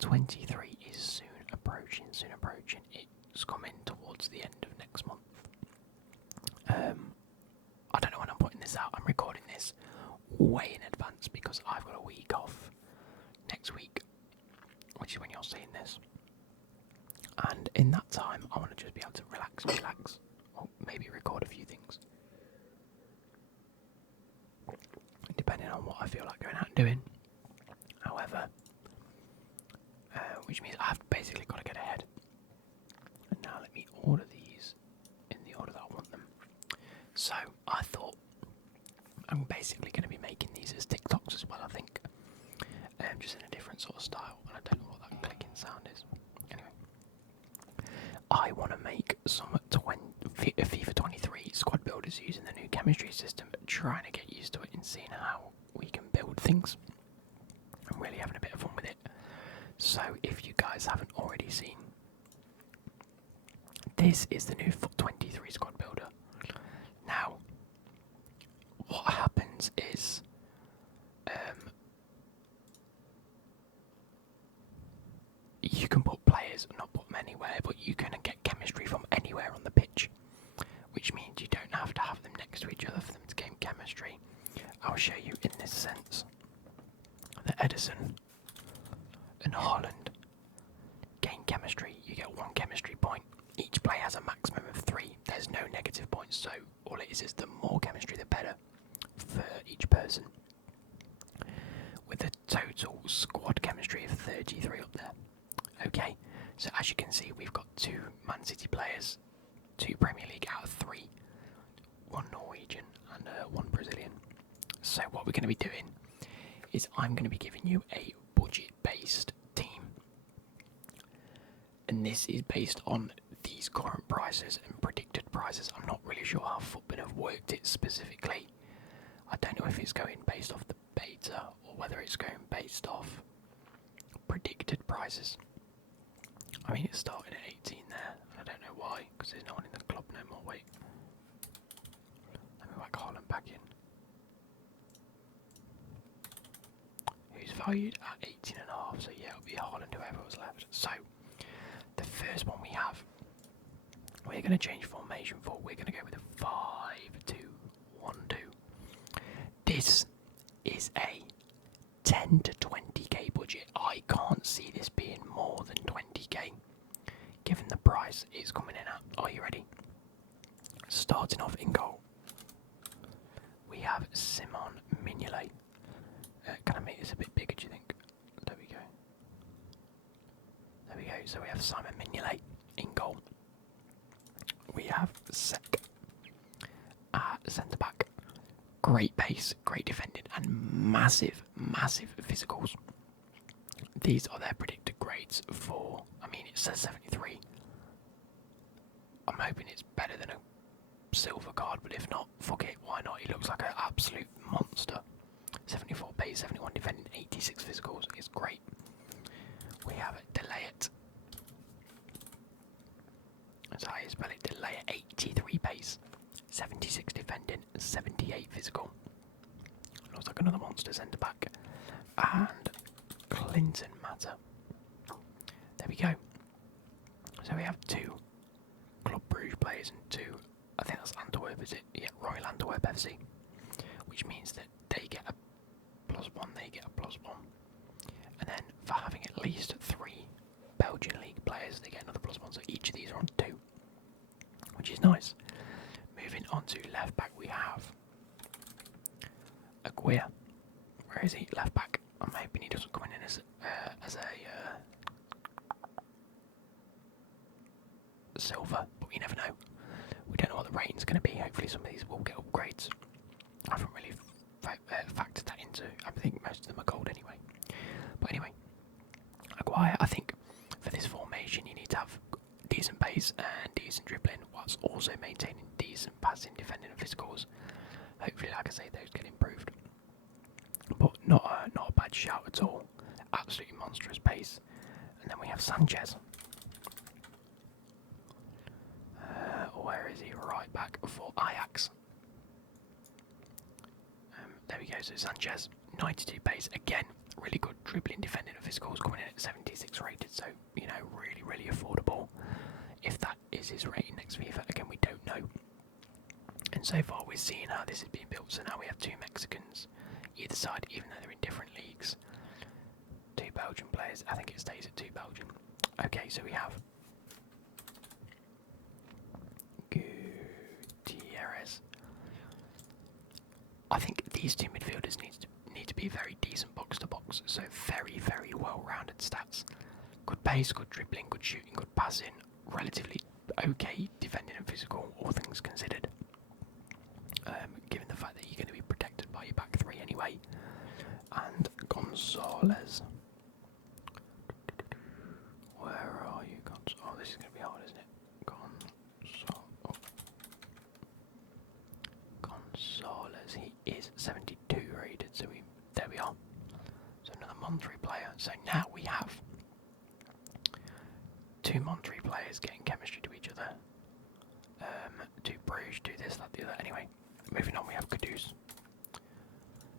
23 is soon approaching. It's coming towards the end of next month. I don't know when I'm putting this out. I'm recording this way in advance because I've got a week off next week, which is when you're seeing this. And in that time, I want to just be able to relax, or maybe record a few things, depending on what I feel like going out and doing. However, which means I've basically got to get ahead. And now let me order these in the order that I want them. So I thought I'm basically going to be making these as TikToks as well, I think. Just in a different sort of style, and I don't know what that clicking sound is. Anyway, I want to make some FIFA 23 squad builders using the new chemistry system, trying to get used to it and seeing how we can build things. I'm really having a bit of fun with it. So if you guys haven't already seen, this is the new 23 squad builder. Now, what happens is you can put players, not put them anywhere, but you can get chemistry from anywhere on the pitch, which means you don't have to have them next to each other for them to gain chemistry. I'll show you in this sense that Edison and Holland gain chemistry. You get 1 chemistry point. Each player has a maximum of 3. There's no negative points, so all it is the more chemistry the better for each person. With a total squad chemistry of 33 up there. Okay, so as you can see, we've got 2 Man City players, 2 Premier League out of 3, 1 Norwegian and 1 Brazilian. So what we're going to be doing is I'm going to be giving you a budget-based team. And this is based on these current prices and predicted prices. I'm not really sure how Footbin have worked it specifically. I don't know if it's going based off the beta or whether it's going based off predicted prices. I mean, it's starting at 18 there. I don't know why, because there's no one in the club no more. Wait. Let me whack Haaland back in. Who's valued at 18.5, so yeah, it'll be Haaland, whoever was left. So, the first one we have, we're going to change formation for. We're going to go with a 5-2-1-2. This is a 10 to 20k budget. I can't see this being more than 20k, given the price it's coming in at. Are you ready? Starting off in goal, we have Simon Mignolet. Can I make this a bit bigger, do you think? There we go. There we go. So we have Simon Mignolet in goal. We have Sek at centre back. Great pace, great defending, and massive physicals. These are their predicted grades for, I mean, it says 73. I'm hoping it's better than a silver card, but if not, fuck it, why not? He looks like an absolute monster. 74 pace, 71 defending, 86 physicals. It's great. We have Delayet. That's how you spell it, Delayet. 83 pace, 76 defending, 78 physical. Looks like another monster centre back. And Clinton Matter. There we go. So we have 2 Club Brugge players and 2, I think that's Antwerp, is it? Yeah, Royal Antwerp FC. Which means that they get a +1, they get a +1. And then for having at least 3 Belgian League players, they get another +1. So each of these are on 2, which is nice. Moving on to left back, we have Aguirre. Where is he? Left back. I'm hoping he doesn't come in as a silver, but you never know. We don't know what the rating's going to be. Hopefully some of these will get upgrades. I haven't really factored that into. I think most of them are gold anyway. But anyway, Aguirre, I think for this formation you need to have decent pace and decent dribbling, whilst also maintaining decent passing, defending and physicals. Hopefully, like I say, those get improved. But not a bad shout at all. Absolutely monstrous pace. And then we have Sanchez. Where is he? Right back for Ajax. There we go. So Sanchez, 92 pace again. Really good dribbling, defending and physicals coming in at 76 rated, so, you know, really, really affordable. If that is his rating next FIFA, again, we don't know. And so far we're seeing how this is being built, so now we have 2 Mexicans either side, even though they're in different leagues. 2 Belgian players, I think it stays at 2 Belgian. Okay, so we have Gutierrez. I think these 2 midfielders need to be very decent box to box, so very, very well-rounded stats. Good pace, good dribbling, good shooting, good passing, relatively okay defending and physical, all things considered. Given the fact that you're going to be protected by your back 3 anyway. And Gonzalez. Where are you, Gonzalez? Oh, this is going to be hard, isn't it? Gonzalez, he is 72 rated, so there we are. So another Monterrey player. So now we have 2 Monterrey players getting chemistry to each other. 2 Bruges, do this, that, the other. Anyway, moving on, we have Kudus.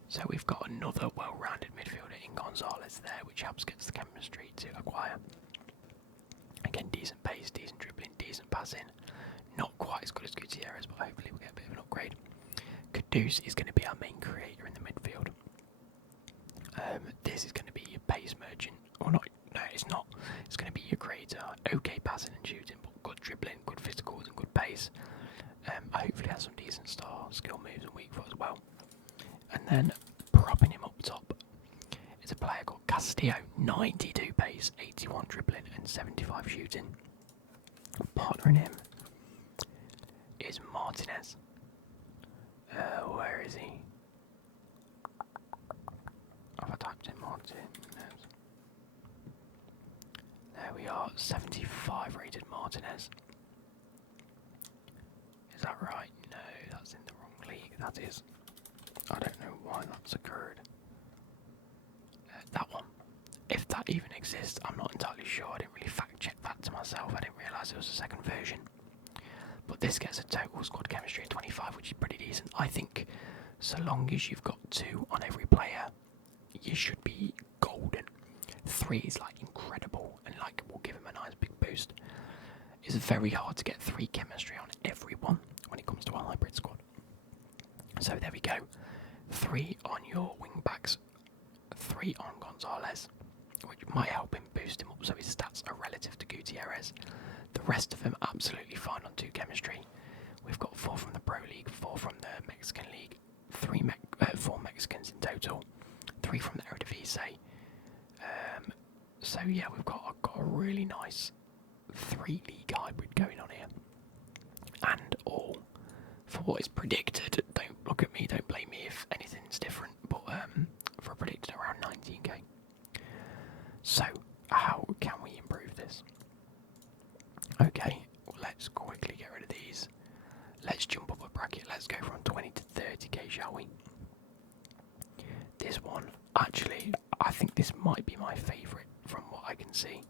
So we've got another well-rounded midfielder in Gonzalez there, which helps get the chemistry to acquire. Again, decent pace, decent dribbling, decent passing. Not quite as good as Gutierrez, but hopefully we'll get a bit of an upgrade. Kudus is going to be our main creator in the midfield. This is going to be your pace merchant. Or not, no, it's not. It's going to be your creator. Okay passing and shooting, but good dribbling, good physicals and good pace. Hopefully has some decent skill moves and weak foot as well. And then propping him up top is a player called Castillo, 92 pace, 81 dribbling and 75 shooting. Partnering him is Martinez. Where is he? Have I typed in Martinez? There we are, 75 rated Martinez. Is that right? No, that's in the wrong league. That is. I don't know why that's occurred. That one. If that even exists, I'm not entirely sure. I didn't really fact check that to myself. I didn't realise it was a second version. But this gets a total squad chemistry of 25, which is pretty decent. I think so long as you've got 2 on every player, you should be golden. 3 is like incredible and like will give him a nice big boost. It's very hard to get 3 chemistry on everyone when it comes to a hybrid squad. So there we go. 3 on your wing backs, 3 on Gonzalez, which might help him boost him up so his stats are relative to Gutierrez. The rest of them absolutely fine on 2 chemistry. We've got 4 from the Pro League, 4 from the Mexican League, 4 Mexicans in total, 3 from the Eredivisie. So yeah, we've got a really nice 3 league hybrid going on here. And all for what is predicted, don't look at me, don't blame me if anything's different, but for predicted around 19k. So, how can we improve this? Okay, well, let's quickly get rid of these. Let's jump up a bracket, let's go from 20 to 30k, shall we? This one, actually, I think this might be my favourite from what I can see.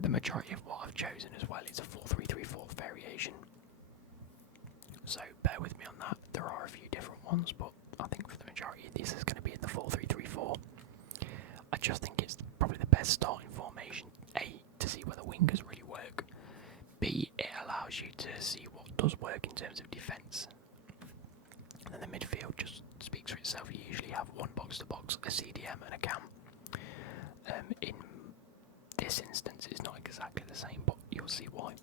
The majority of what I've chosen as well is a 4-3-3-4 variation. So bear with me on that. There are a few different ones, but I think for the majority this is going to be in the 4-3-3-4. I just think it's probably the best starting formation. A, to see whether wingers really work. B, it allows you to see what does work in terms of defence. And then the midfield just speaks for itself. You usually have one box-to-box, a CDM and a cam. In this instance it's not exactly the same, but you'll see why.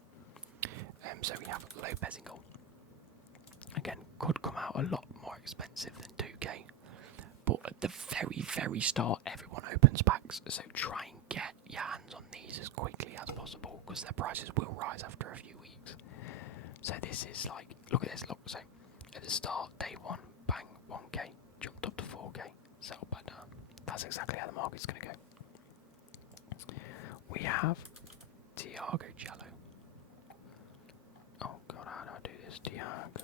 So we have Lopez in goal. Again, could come out a lot more expensive than 2k, but at the very, very start everyone opens packs, so try and get your hands on these as quickly as possible because their prices will rise after a few weeks. So this is like, look at this, look, so at the start, day 1, bang, 1k, jumped up to 4k, settled back down. That's exactly how the market's going to go. We have Thiago Jallo. Oh god, how do I do this? Thiago.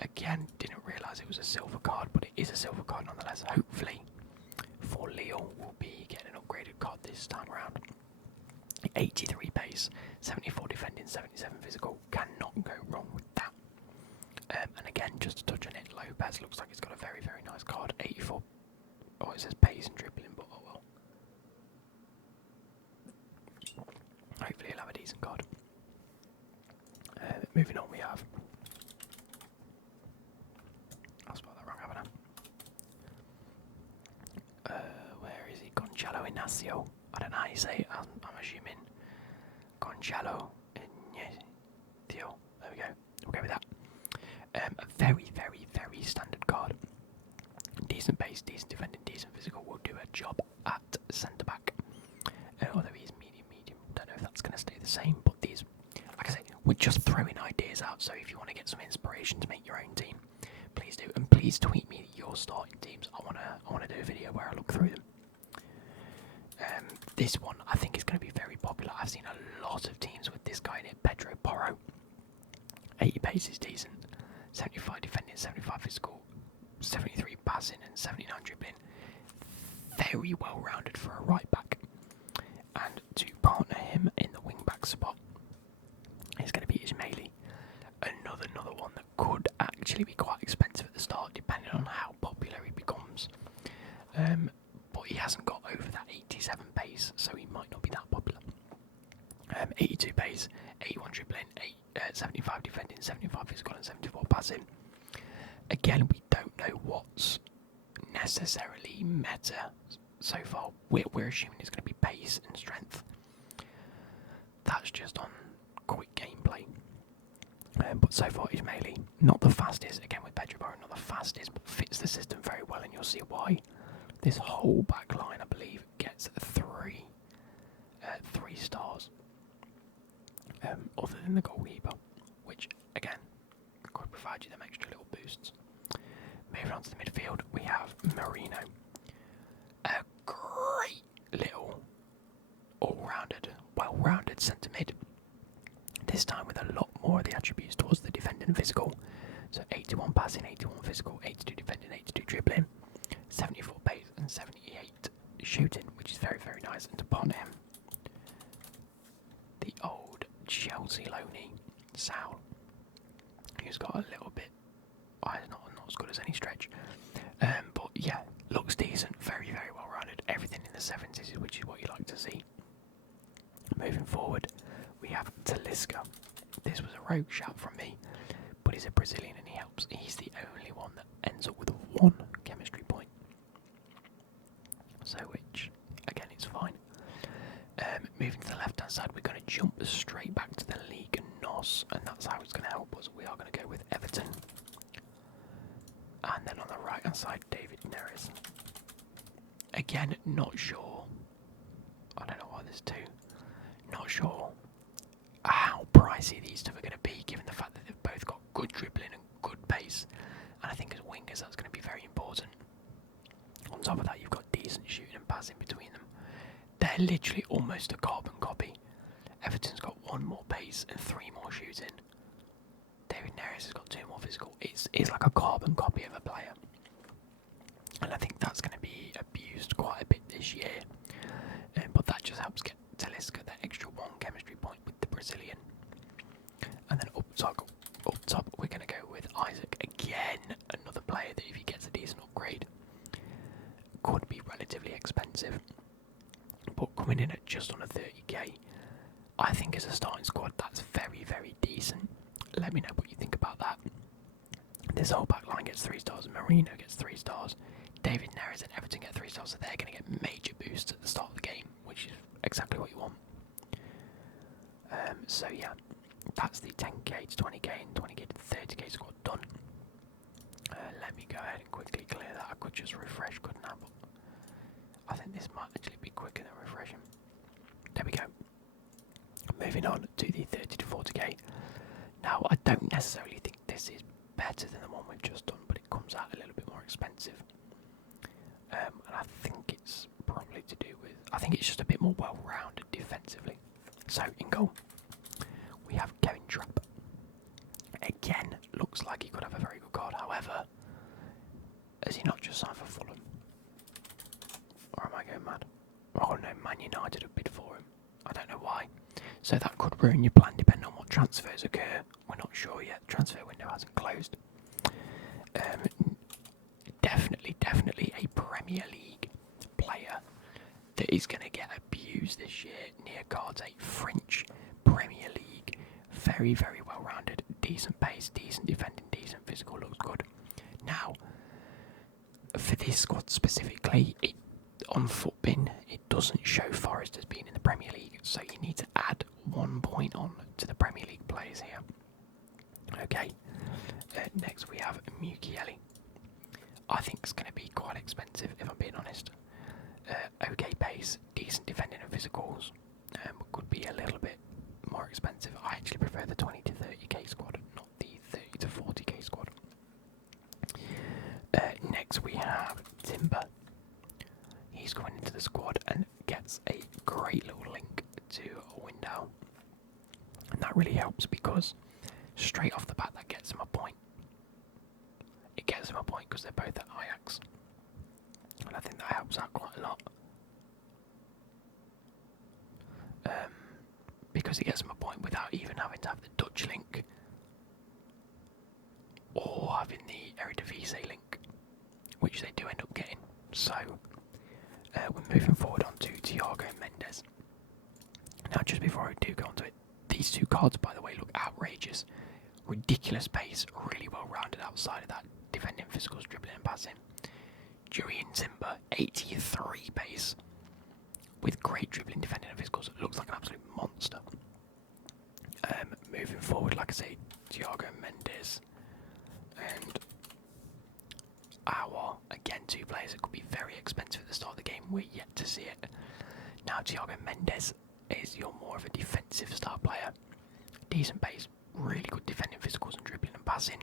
Again, didn't realise it was a silver card, but it is a silver card nonetheless. Hopefully, for Leo, we'll be getting an upgraded card this time around. 83 pace, 74 defending, 77 physical. Cannot go wrong with that. And again, just to touch on it, Lopez looks like he's got a very, very nice card. 84 Oh, it says pace and dribbling, but oh well. Hopefully he'll have a decent card. Moving on, we have... I'll spell that wrong, haven't I? Where is he? Gonzalo Ignacio. I don't know how you say it. I'm assuming Gonzalo Ignacio. There we go. We'll go with that. A very, very, very standard card. Decent pace, decent defending, decent physical. Will do a job at centre back. Although he's medium. Don't know if that's going to stay the same. But these, like I say, we're just throwing ideas out. So if you want to get some inspiration to make your own team, please do. And please tweet me your starting teams. I wanna do a video where I look through them. This one I think is going to be very popular. I've seen a lot of teams with this guy in it. Pedro Porro. 80 pace is decent. 75 defending, 75 physical, 73 passing, and 79 dribbling. Very well rounded for a right back. And to partner him in the wing back spot is going to be Ismaili. Another one that could actually be quite expensive at the start, depending on how popular he becomes. But he hasn't got over that 87 pace, so he might not be that popular. 82 pace, 81 dribbling, 75 defending, 75 physical, and 74 passing. Again, we don't know what's necessarily meta so far. We're assuming it's going to be pace and strength. That's just on quick gameplay. But so far, Ismaili, not the fastest. Again, with Pedro Porro, not the fastest, but fits the system very well, and you'll see why. This whole back line, I believe, gets three stars. Other than the goalkeeper, which again could provide you them extra little boosts. Moving on to the midfield, we have Marino, a great little all-rounded, well-rounded centre mid. This time with a lot more of the attributes towards the defending and physical. So 81 passing, 81 physical, 82 defending, 82 dribbling, 74 pace, and 78 shooting, which is very, very nice. And to partner him, the old Chelsea loanee, Sal, who's got a little bit, not as good as any stretch, but yeah, looks decent, very, very well rounded, everything in the 70s, which is what you like to see. Moving forward, we have Talisca. This was a rogue shout from me, but he's a Brazilian and he helps. He's the only one that ends up with 1 chemistry point, so which, again, it's fine. Moving to the left hand side, we're going to jump straight back to the Liga NOS, and that's how it's going to help us. We are going to go with Everton. And then on the right hand side, David Neres. Again, not sure. I don't know why there's 2. Not sure how pricey these two are going to be, given the fact that they've both got good dribbling and good pace. And I think as wingers, that's going to be very important. On top of that, you've got decent shooting and passing between them. They're literally almost a carbon copy. Everton's got 1 more pace and 3 more shooting. David Neres has got 2 more physical. It's like a carbon copy of a player. And I think that's going to be abused quite a bit this year. But that just helps get Talisca that extra 1 chemistry point with the Brazilian. And then up top, we're going to go with Isaac. Again, another player that if he gets a decent upgrade, could be relatively expensive. But coming in at just under 30k, I think as a starting squad, that's very, very decent. Let me know what you think about that. This whole back line gets 3 stars, Marino gets 3 stars, David Neres and Everton get 3 stars, so they're going to get major boosts at the start of the game, which is exactly what you want. So yeah, that's the 10k to 20k and 20k to 30k squad done. Let me go ahead and quickly clear that. I could just refresh, couldn't I? But I think this might actually be quicker than refreshing. There we go. Moving on to the 30 to 40k. Now, I don't necessarily think this is better than the one we've just done, but it comes out a little bit more expensive. And I think it's probably to do with... I think it's just a bit more well-rounded defensively. So, in goal, we have Kevin Trapp. Again, looks like he could have a very good card. However, has he not just signed for Fulham? Or am I going mad? Oh no, Man United have bid for him. I don't know why. So that could ruin your plan depending on what transfers occur. We're not sure yet. The transfer window hasn't closed. Definitely a Premier League is going to get abused this year. Niakate, French Premier League, very, very well rounded, decent pace, decent defending, decent physical, looks good. Now, for this squad specifically, on Footbin, it doesn't show Forest as being in the Premier League, so you need to add 1 point on to the Premier League players here. Okay, next we have Mukiele. I think it's going to be quite expensive, if I'm being honest. Okay pace, decent defending and physicals, could be a little bit more expensive. I actually prefer the 20 to 30k squad, not the 30 to 40k squad. Next we have Timber. He's going into the squad and gets a great little link to Window. And that really helps because straight off the bat that gets him a point. It gets him a point because they're both at Ajax. And I think that helps out quite a lot. Because it gets him a point without even having to have the Dutch link. Or having the Eredivisie link. Which they do end up getting. So, we're moving forward on to Thiago Mendes. Now, just before I do go on to it, these two cards, by the way, look outrageous. Ridiculous pace, really well rounded outside of that. Defending, physicals, dribbling and passing. Jurrien Timber, 83 pace. With great dribbling, defending and physicals. It looks like an absolute monster. Moving forward, like I say, Thiago Mendes. And again, two players that could be very expensive at the start of the game. We're yet to see it. Now, Thiago Mendes is your more of a defensive style player. Decent pace, really good defending, physicals and dribbling and passing.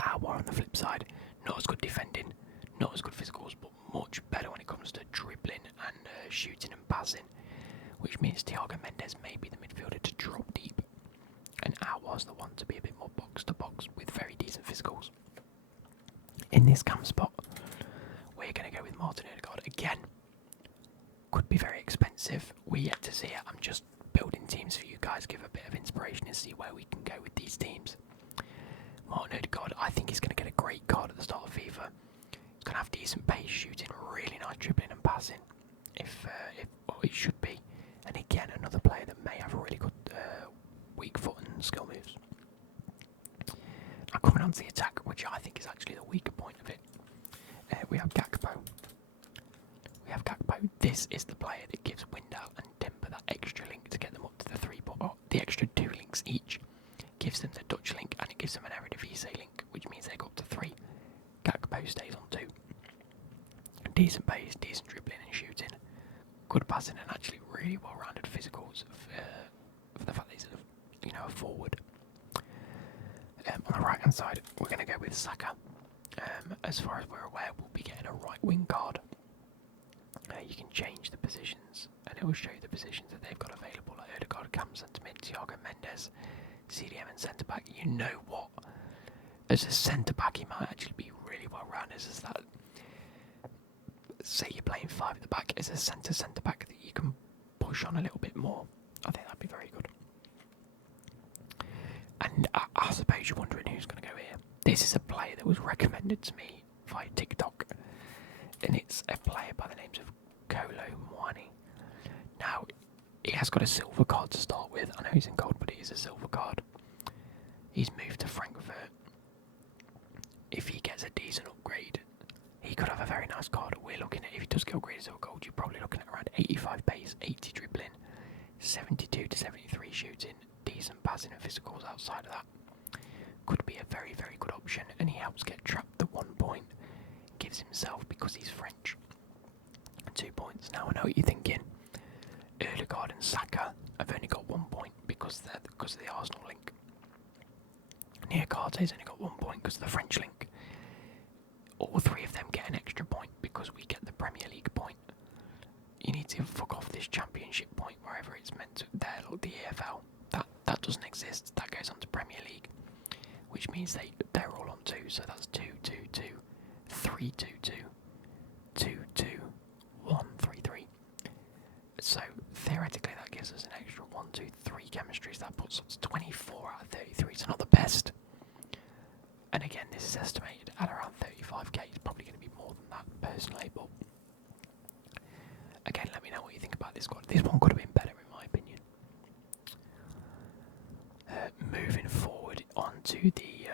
Aouar on the flip side, not as good defending, not as good physicals, but much better when it comes to dribbling and shooting and passing. Which means Thiago Mendes may be the midfielder to drop deep. And Aouar's the one to be a bit more box to box with very decent physicals. In this cam spot, we're going to go with Martin Odegaard again. Could be very expensive. We're yet to see it. I'm just building teams for you guys, give a bit of inspiration and see where we can go with these teams. Martin Odegaard, I think he's going to get a great card at the start of FIFA. He's going to have decent pace, shooting, really nice dribbling and passing. If it should be. And again, another player that may have a really good weak foot and skill moves. Now coming on to the attack, which I think is actually the weaker point of it, we have Gakpo. This is the player that gives Windal and Timber that extra link to get them up to the 3 or the extra 2 links each. Gives them the Dutch link and it gives them an Eredivisie link, which means they go up to 3. Gakpo stays on 2. Decent pace, decent dribbling and shooting, good passing and actually really well-rounded physicals for the fact that he's a forward. On the right hand side, we're going to go with Saka. As far as we're aware, we'll be getting a right wing card. You can change the positions, and it will show you the positions that they've got available. Like Odegaard, Cam centre mid, Thiago Mendes, CDM and centre back. You know what? As a centre back, he might actually be really well rounded. As that, say you're playing 5 at the back, as a centre back that you can push on a little bit more. I think that'd be very good. And I suppose you're wondering who's going to go here. This is a player that was recommended to me via TikTok, and it's a player by the names of Kolo Muani. Now, he has got a silver card to start with. I know he's in gold, but it is a silver card. He's moved to Frankfurt. If he gets a decent upgrade, he could have a very nice card. We're looking at, if he does get upgraded to a gold, you're probably looking at around 85 pace, 80 dribbling, 72 to 73 shooting, decent passing and physicals outside of that. Could be a very, very good option, and he helps get trapped at 1 point. Gives himself, because he's French, 2 points. Now I know what you're thinking. Odegaard and Saka have only got 1 point because of the Arsenal link. Niakate's only got 1 point because of the French link. All 3 of them get an extra point because we get the Premier League point. You need to fuck off this Championship point wherever it's meant to. There, look, the EFL. That doesn't exist. That goes on to Premier League, which means they're all on 2. So that's 2, 2, 2, 3, 2, 2, 2, 2, 1, 3, 3. So theoretically, that gives us an extra 1, 2, 3 chemistries. That puts us 24 out of 33. It's not the best. And again, this is estimated at around 35k. It's probably going to be more than that personally, but again, this squad. This one could have been better, in my opinion. Moving forward onto the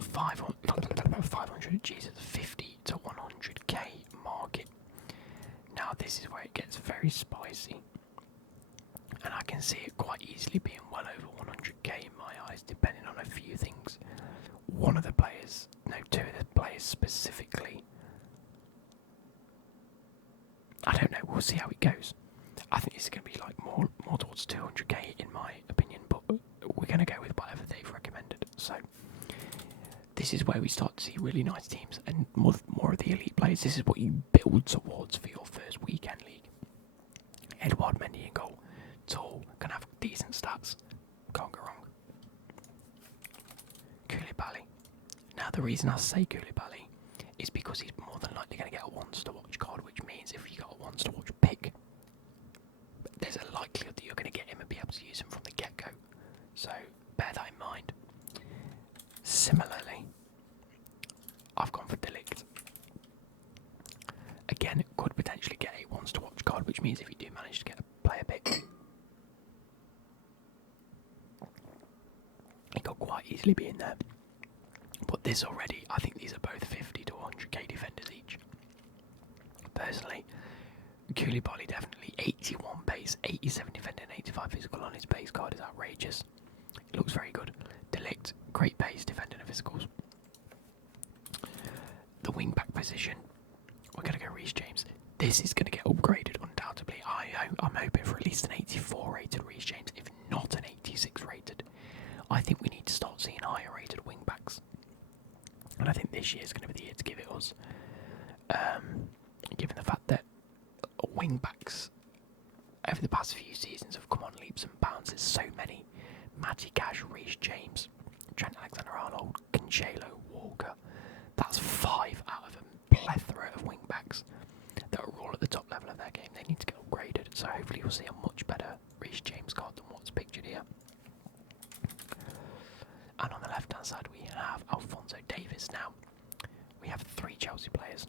500, Jesus, 50 to 100k market. Now this is where it gets very spicy, and I can see it quite easily being well over 100k in my eyes, depending on a few things. Two of the players specifically. I don't know. We'll see how it goes. I think this is going to be like more towards 200k in my opinion, but we're going to go with whatever they've recommended. So this is where we start to see really nice teams and more of the elite players. This is what you build towards for your first weekend league. Edouard Mendy in goal. Tall, can have decent stats. Can't go wrong. Koulibaly. Now the reason I say Koulibaly is because he's more than likely going to get a once to watch card, which means if you got a once to watch pick, there's a likelihood that you're going to get him and be able to use him from the get-go. So bear that in mind. Similarly, I've gone for Delict. Again, could potentially get a once to watch card, which means if you do manage to get a player pick, it could quite easily be in there. But this already, I think these are both 50 to 100k defenders each. Personally, Koulibaly definitely 81 pace, 87 defending, 85 physical on his base card is outrageous. It looks very good. Delict, great pace, defending and physicals. The wing back position, we're going to go Reece James. This is going to get upgraded undoubtedly. I'm hoping for at least an 84 rated Reece James, if not an 86 rated. I think we need to start seeing higher rated wing backs. And I think this year is going to be the year to give it us. Given the fact that wing backs over the past few seasons have come on leaps and bounds. There's so many. Matty Cash, Reece James, Trent Alexander-Arnold, Cancelo, Walker. That's 5 out of a plethora of wing backs that are all at the top level of their game. They need to get upgraded. So hopefully we'll see a much better Reece James card than what's pictured here. And on the left hand side we have Alphonso Davies. Now we have 3 Chelsea players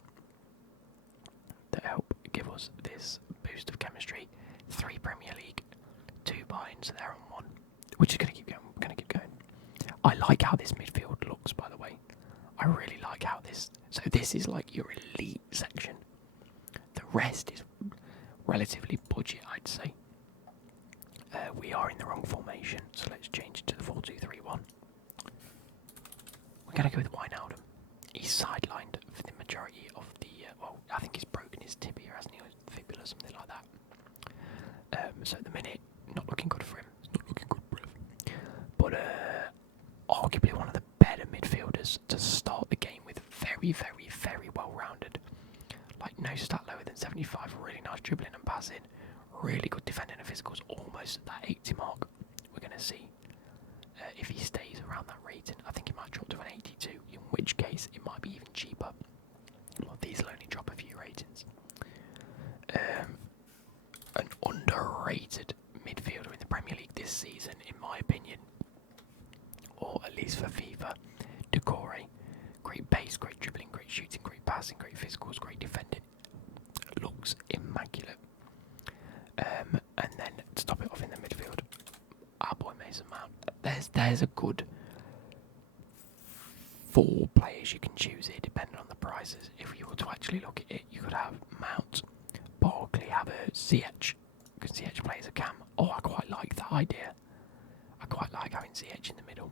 that help give us this boost of chemistry. 3 Premier League, 2 buy-ins, so they're on 1. We're just going to keep going. We're going to keep going. I like how this midfield looks, by the way. I really like how this... So this is like your elite section. The rest is relatively budget, I'd say. We are in the wrong formation, so let's change it to the 4-2-3-1. We're going to go with Wijnaldum. He's sidelined for the majority of the... well, I think he's broken his tibia, hasn't he? Or fibula, something like that. So at the minute, not looking good for him. It's not looking good for him. But arguably one of the better midfielders to start the game with. Very, very, very well-rounded. Like no stat lower than 75. Really nice dribbling and passing. Really good defending and physicals. Almost at that 80 mark. We're going to see if he stays around that rating. I think he might drop to an 82. In which case, it might be even cheaper. Well, these will only drop a few ratings. An underrated midfielder in the Premier League this season, in my opinion, or at least for FIFA, Decore. Great pace, great dribbling, great shooting, great passing, great physicals, great defending. Looks immaculate. And then to top it off in the midfield, our boy Mason Mount. There's a good 4 players you can choose here, depending on the prices. If you were to actually look at it, you could have Mount, Barkley, Havertz, Ziyech, because Ziyech plays a cam. Oh, I quite like that idea. I quite like having Ziyech in the middle.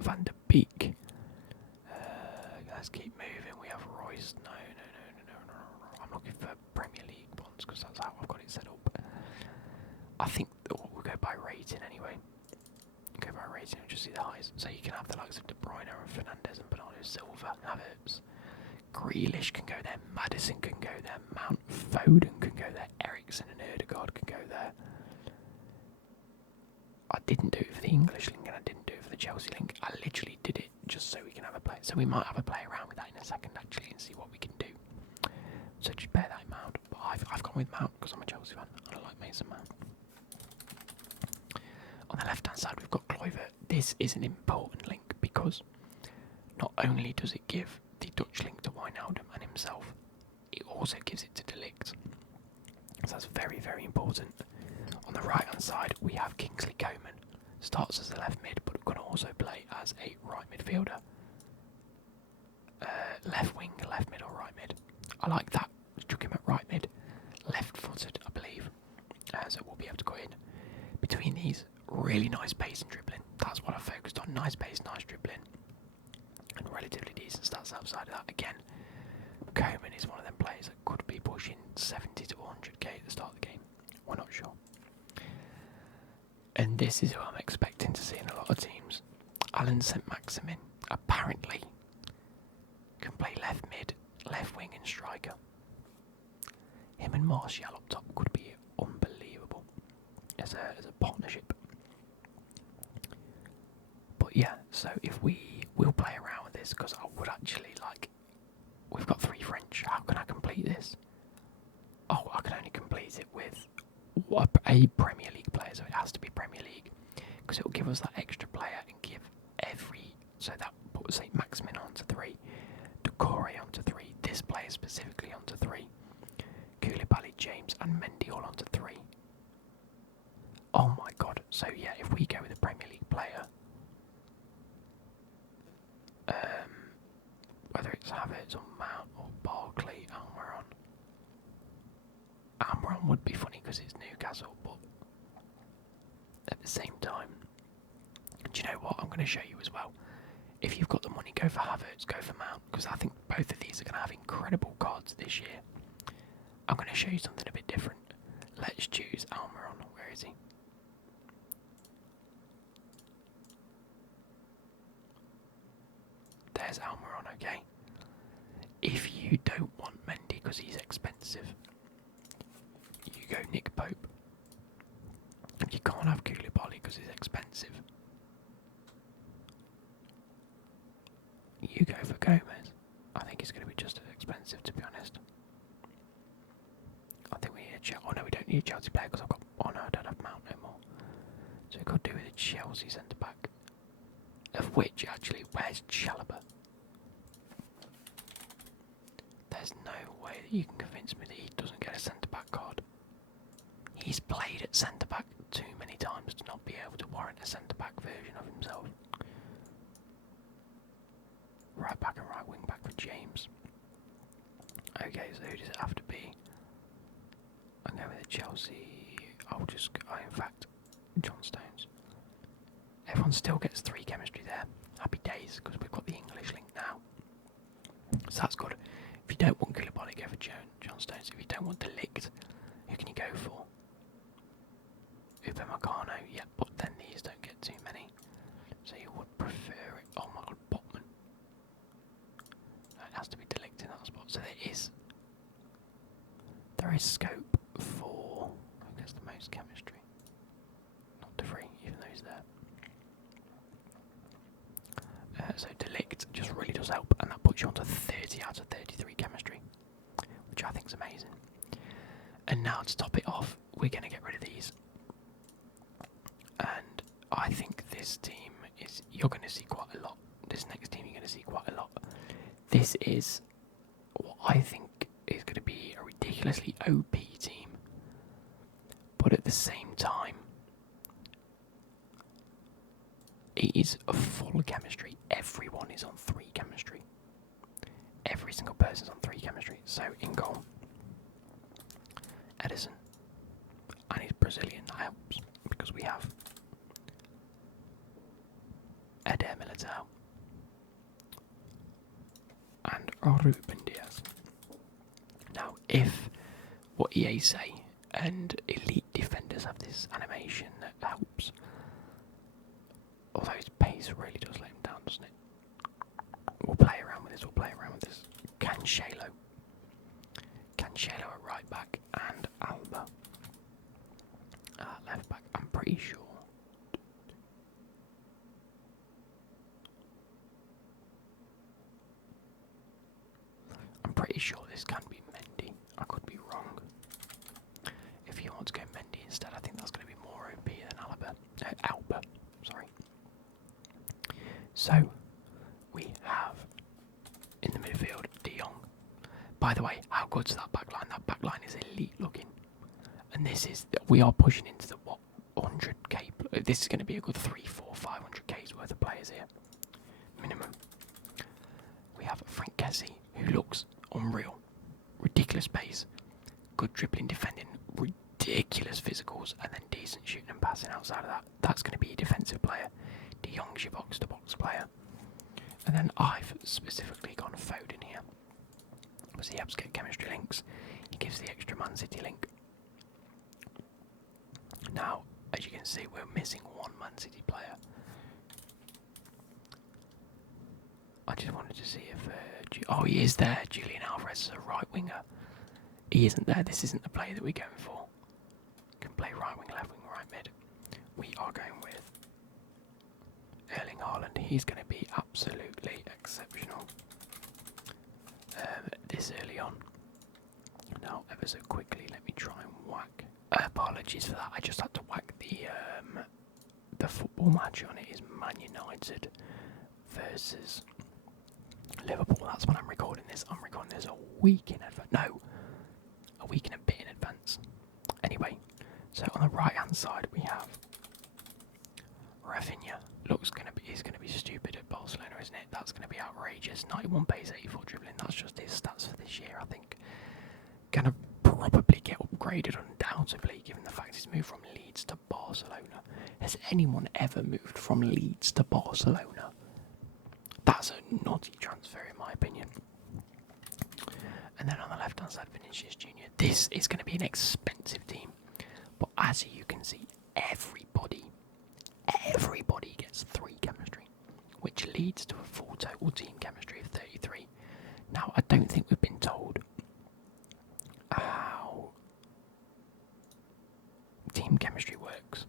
Van der Beek. Let's keep moving. We have Royce. No. I'm looking for Premier League ones because that's how I've got it set up. I think we'll go by rating anyway. Go by rating and just see the highs. So you can have the likes of De Bruyne and Fernandes and Bernardo Silva, Havertz. Grealish can go there, Maddison can go there, Mount Foden can go there, Eriksen and Ødegaard can go there. I didn't do it for the English link and I didn't do it for the Chelsea link. I literally did it just so we can have a play. So we might have a play around with that in a second actually and see what we can do. So just bear that in mind. But I've gone with Mount because I'm a Chelsea fan and I like Mason Mount. On the left hand side we've got Kluivert. This is an important link because not only does it give the Dutch link to Wijnaldum and himself, it also gives it to Delict. So that's very, very important. On the right hand side, we have Kingsley Coman. Starts as a left mid, but can also play as a right midfielder. Left wing, left mid, or right mid. I like that. Chuck him at right mid. Left footed, I believe. So we'll be able to go in. Between these, really nice pace and dribbling. That's what I focused on. Nice pace, nice dribbling. And relatively decent stats outside of that. Again, Coman is one of them players that could be pushing 70 to 100k at the start of the game. We're not sure. And this is who I'm expecting to see in a lot of teams. Alan St. Maximin, apparently, can play left mid, left wing and striker. Him and Martial up top could be unbelievable as a partnership. But yeah, so if we will play around with this, because I would actually like... We've got 3 French, how can I complete this? Oh, I can only complete it with a Premier League player, so it has to be Premier League, because it will give us that extra player and give every... So that puts St. Maximin onto 3, Decore onto 3, this player specifically onto 3, Koulibaly, James and Mendy all onto 3. Oh my god, so yeah, if we go with a Premier League player, whether it's Havertz or Mount or Barkley, Almiron would be funny because it's Newcastle, but at the same time, do you know what, I'm going to show you as well. If you've got the money, go for Havertz, go for Mount, because I think both of these are going to have incredible cards this year. I'm going to show you something a bit different. Let's choose Almiron. Where is he? There's Almiron, okay. If you don't want Mendy because he's expensive, you go Nick Pope. You can't have Koulibaly because he's expensive. You go for Gomez. I think he's going to be just as expensive, to be honest. I think we need a Chelsea. Oh no, we don't need a Chelsea player because I've got... Oh no, I don't have Mount no more. So we've got to do with a Chelsea centre back. Of which, actually, where's Chalobah? There's no way that you can convince me that he doesn't get a centre back card. He's played at centre back too many times to not be able to warrant a centre back version of himself. Right back and right wing back for James. Okay, so who does it have to be? I'm going with a Chelsea. I'll just go, in fact, John Stones. Everyone still gets 3 chemistry there. Happy days, because we've got the English link now. So that's good. If you don't want Koulibaly, go for John Stones. If you don't want Delict, who can you go for? Upamecano, yeah, but then these don't get too many. So you would prefer it. Oh my god, Botman. No, it has to be Delict in that spot. So there is scope for, I guess, the most chemistry. Not to 3, even though he's there. So Delict just really does help, and that puts you onto 30 out of 33 chemistry, which I think is amazing. And now to top it off, we're going to get rid of these. And I think this team is, you're going to see quite a lot. This next team you're going to see quite a lot. This is what I think is going to be a ridiculously OP team, but at the same time, it is a full chemistry. Everyone is on 3 chemistry. Every single person's on 3 chemistry. So in goal, Edison, and he's Brazilian. That helps because we have Eder Militao and Ruben Diaz. Now, if what EA say and elite defenders have this animation that helps, although his pace really does let him down, doesn't it? We'll play around with this, Cancelo. Cancelo at right back and Alba at left back. I'm pretty sure. This can be Mendy. I could be wrong. If you want to go Mendy instead, I think that's going to be more OP than Alba. Sorry. So, we have in the midfield De Jong. By the way, how good's that backline? That backline is elite looking. And we are pushing into the 100k. This is going to be a good 3, 4, 500k's worth of players here, minimum. We have Frank Kessie, who looks unreal, ridiculous pace, good dribbling, defending, ridiculous physicals, and then decent shooting and passing outside of that. That's going to be a defensive player. De Jong's your box-to-box player. And then I've specifically gone Foden here, because he helps get chemistry links. He gives the extra Man City link. Now, as you can see, we're missing one Man City player. I just wanted to see if... oh, he is there. Julian Alvarez is a right winger. He isn't there. This isn't the player that we're going for. Can play right wing, left wing, right mid. We are going with Erling Haaland. He's going to be absolutely exceptional this early on. Now, ever so quickly, let me try and whack. Apologies for that. I just had to whack the football match on it. Is Man United versus Liverpool. That's when I'm recording this. I'm recording this a week in advance. No, a week and a bit in advance. Anyway, so on the right hand side we have Rafinha. He's gonna be stupid at Barcelona, isn't it? That's gonna be outrageous. 91 pace, 84 dribbling. That's just his stats for this year, I think. Gonna probably get upgraded undoubtedly, given the fact he's moved from Leeds to Barcelona. Has anyone ever moved from Leeds to Barcelona? That's a naughty transfer in my opinion. And then on the left hand side, Vinicius Junior. This is going to be an expensive team, but as you can see, everybody gets 3 chemistry, which leads to a full total team chemistry of 33. Now, I don't think we've been told how team chemistry works.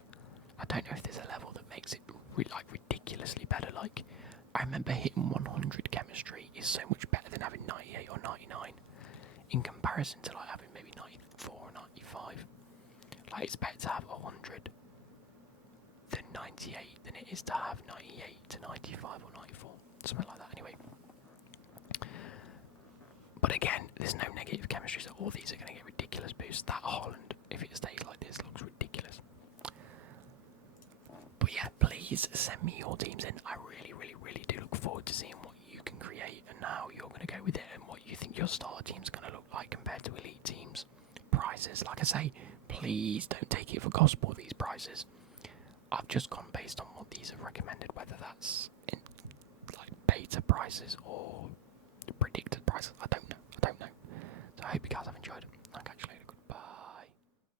I don't know if there's a level that makes it ridiculously better. Like, I remember hitting 100 chemistry is so much better than having 98 or 99 in comparison to like having maybe 94 or 95. Like, it's better to have 100 than 98 than it is to have 98 to 95 or 94, something like that anyway. But again, there's no negative chemistry, so all these are going to get ridiculous boosts. That Haaland, if it stays like this, looks ridiculous. But yeah, please send me your teams in. I really, really, really do look forward to seeing what you can create and how you're going to go with it and what you think your starter team's going to look like compared to elite teams. Prices, like I say, please don't take it for gospel, these prices. I've just gone based on what these have recommended, whether that's in like beta prices or predicted prices. I